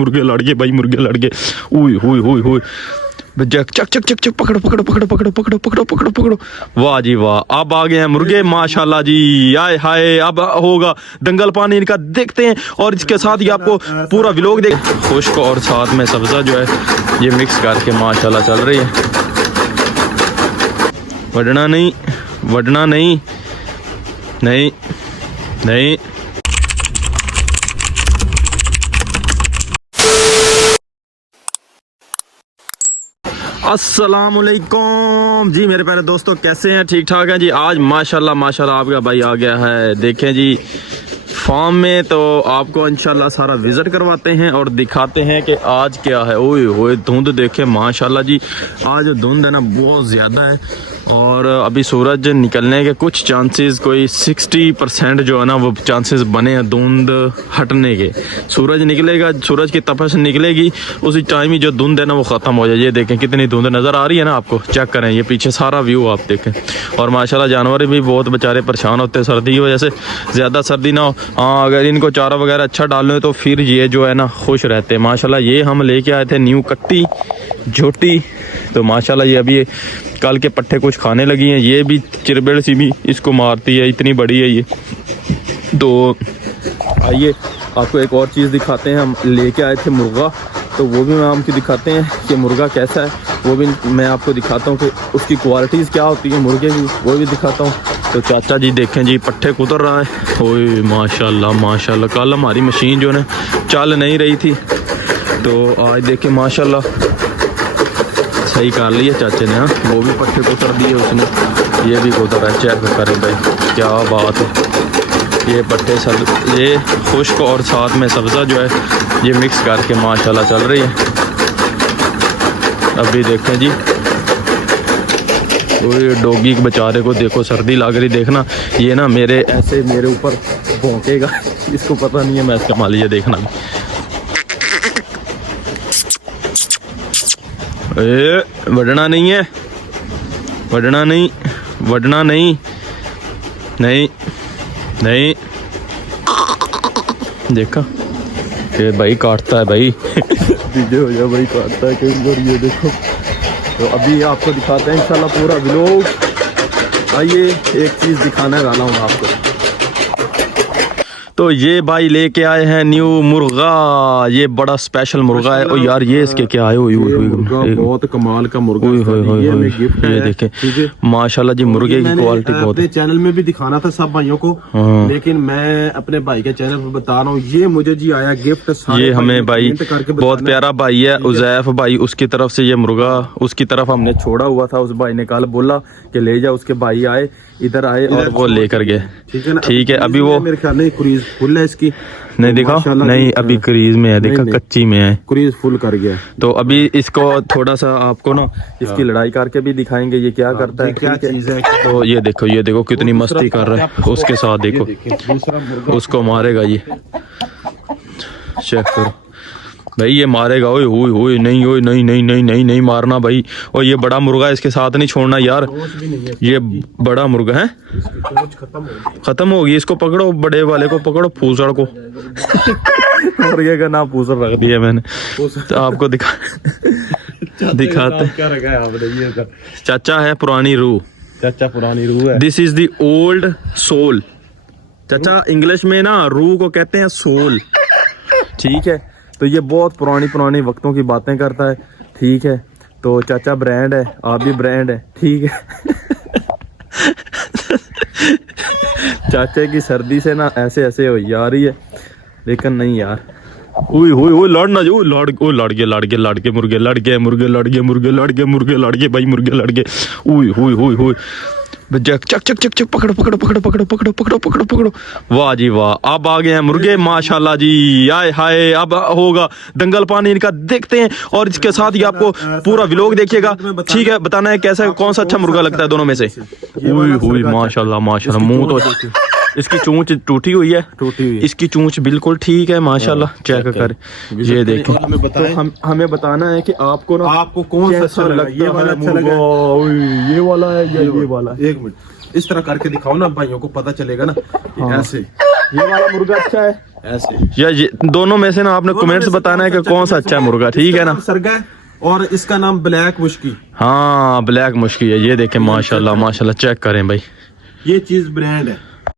मुर्गे लड़ गए भाई, मुर्गे लड़ गए। उई हुई हुई हुई, चक चक चक चक चक, पकड़ो पकड़ो पकड़ो पकड़ो पकड़ो पकड़ो पकड़ो पकड़ो। वाह जी वाह, अब आ गए हैं मुर्गे माशाल्लाह जी। आए हाय, अब होगा दंगल पानी इनका, देखते हैं। और इसके साथ ही आपको पूरा व्लॉग देख, खुश्क और साथ में सब्जा जो है ये मिक्स करके माशाल्लाह चल रही है। वडना नहीं, वडना नहीं, नहीं नहीं। अस्सलामुअलैकुम जी मेरे प्यारे दोस्तों, कैसे हैं? ठीक ठाक हैं जी। आज माशाल्लाह माशाल्लाह आपका भाई आ गया है, देखें जी फार्म में। तो आपको इंशाल्लाह सारा विजिट करवाते हैं और दिखाते हैं कि आज क्या है। ओए होए, धुंध देखें माशाल्लाह जी। आज धुंध है ना बहुत ज़्यादा है और अभी सूरज निकलने के कुछ चांसेस, कोई 60% जो है ना वो चांसेस बने हैं धुंध हटने के। सूरज निकलेगा, सूरज की तपश निकलेगी, उसी टाइम ही जो धुंध है ना वो ख़त्म हो जाए। ये देखें कितनी धुंध नज़र आ रही है ना आपको, चेक करें ये पीछे सारा व्यू आप देखें। और माशाल्लाह जानवर भी बहुत बेचारे परेशान होते हैं सर्दी की वजह से। ज़्यादा सर्दी ना हो, हाँ अगर इनको चारा वगैरह अच्छा डाल लें तो फिर ये जो है ना खुश रहते हैं माशाल्लाह। ये हम लेके आए थे न्यू कट्टी झोटी, तो माशाल्लाह ये अभी कल के पट्टे कुछ खाने लगी हैं। ये भी चिरबेड़ सी भी इसको मारती है, इतनी बड़ी है ये। तो आइए आपको एक और चीज़ दिखाते हैं। हम लेके आए थे मुर्गा, तो वो भी मैं आपको दिखाते हैं कि मुर्गा कैसा है। वो भी मैं आपको दिखाता हूँ कि उसकी क्वालिटीज़ क्या होती है मुर्गे की, वो भी दिखाता हूँ। तो चाचा जी देखें जी पट्टे कुतर रहा है। ओए माशाल्लाह माशाल्लाह, कल हमारी मशीन जो है चल नहीं रही थी, तो आज देखें माशाल्लाह सही कर लिया चाचे ने। हाँ वो भी पट्टे कुतर दिए उसने, ये भी कुतर है। चेक करें भाई क्या बात है। ये पट्टे सब ये खुश्क और साथ में सब्ज़ा जो है ये मिक्स करके माशाल्लाह चल रही है। अभी देखें जी, वो डॉगी के बेचारे को देखो सर्दी लग रही, देखना ये ना मेरे ऐसे मेरे ऊपर भौंकेगा, इसको पता नहीं है मैं इसका माल। ये देखना वडना नहीं है, वडना नहीं, वडना नहीं, नहीं नहीं। देखा ये भाई काटता है भाई दीजिए हो जाए भाई, काटता है कई बार। ये देखो, तो अभी आपको दिखाते हैं इंशाल्लाह पूरा व्लॉग। आइए एक चीज़ दिखाने वाला हूँ आपको। तो ये भाई लेके आए हैं न्यू मुर्गा, ये बड़ा स्पेशल मुर्गा है। और यार ये इसके क्या है, बहुत कमाल का मुर्गा है। ये देखे माशाल्लाह जी, मुर्गे की क्वालिटी बहुत है। चैनल में भी दिखाना था सब भाइयों को, लेकिन मैं अपने भाई के चैनल पर बता रहा हूँ। ये मुझे जी आया गिफ्ट, ये hमें भाई बहुत प्यारा भाई है उजैफ भाई, उसकी तरफ से ये मुर्गा उसकी तरफ हमने छोड़ा हुआ था। उस भाई ने कल बोला कि ले जा, उसके भाई आए इधर आए और वो लेकर गए। ठीक है ना, ठीक है। अभी वो मेरे ख्याल में क्रीज फुल है इसकी, नहीं दिखा नहीं, अभी क्रीज में है, देखा कच्ची में है, क्रीज फुल कर गया। तो अभी इसको थोड़ा सा आपको ना इसकी लड़ाई करके भी दिखाएंगे ये क्या करता है, क्या चीज है। तो ये देखो कितनी मस्ती कर रहा है उसके साथ, देखो उसको मारेगा ये, चेक करो भाई ये मारेगा। ओए हुई हुई, नहीं ओए नहीं नहीं नहीं नहीं नहीं मारना भाई। और ये बड़ा मुर्गा इसके साथ नहीं छोड़ना यार, ये बड़ा मुर्गा है। खत्म होगी, इसको पकड़ो, बड़े वाले को पकड़ो, फूसड़ को मुर्गे का नाम फूसड़ रख दिया मैंने। तो आपको दिखाते क्या रखा है आपने? चाचा है पुरानी रूह, चाचा पुरानी रूह है। This is the old soul. चाचा इंग्लिश में ना रूह को कहते हैं सोल, ठीक है। तो ये बहुत पुरानी वक्तों की बातें करता है, ठीक है। तो चाचा ब्रांड है, आप भी ब्रांड है, ठीक है। चाचे की सर्दी से ना ऐसे ऐसे हो जा रही है, लेकिन नहीं यार। ओए होए होए, लड़ना जो लड़ के मुर्गे लड़ गए भाई, मुर्गे लड़ गए। ओए होए होए होए, चक चक चक चक पकड़ो पकड़ो पकड़ो पकड़ो पकड़ो पकड़ो पकड़ो पकड़ो। वाह जी वाह, अब आ गए हैं मुर्गे माशाल्लाह जी। आए हाय, अब होगा दंगल पानी इनका, देखते हैं। और इसके साथ ही आपको पूरा व्लॉग देखिएगा, ठीक है। बताना है कैसा कौन सा अच्छा मुर्गा लगता है दोनों में से। ओए हुई माशाल्लाह माशाल्लाह, मुंह तो इसकी चूंच टूटी हुई है, इसकी चूंच बिल्कुल ठीक है माशाल्लाह, चेक कर। ये देखें, तो हमें बताना है कि आपको ना आपको कौन सा अच्छा लगा, ये वाला अच्छा लगा, ये वाला है या ये वाला। एक मिनट इस तरह करके दिखाओ ना, भाइयों को पता चलेगा ना। ऐसे ये वाला मुर्गा अच्छा है ऐसे। या ये दोनों में से ना आपने कमेंट्स बताना है कि कौन सा अच्छा है मुर्गा, ठीक है ना। सरगा है और इसका नाम ब्लैक मुश्की। हाँ ब्लैक मुश्किल है, ये देखें माशाल्लाह माशाल्लाह, चेक करें भाई, ये चीज ब्रांड है।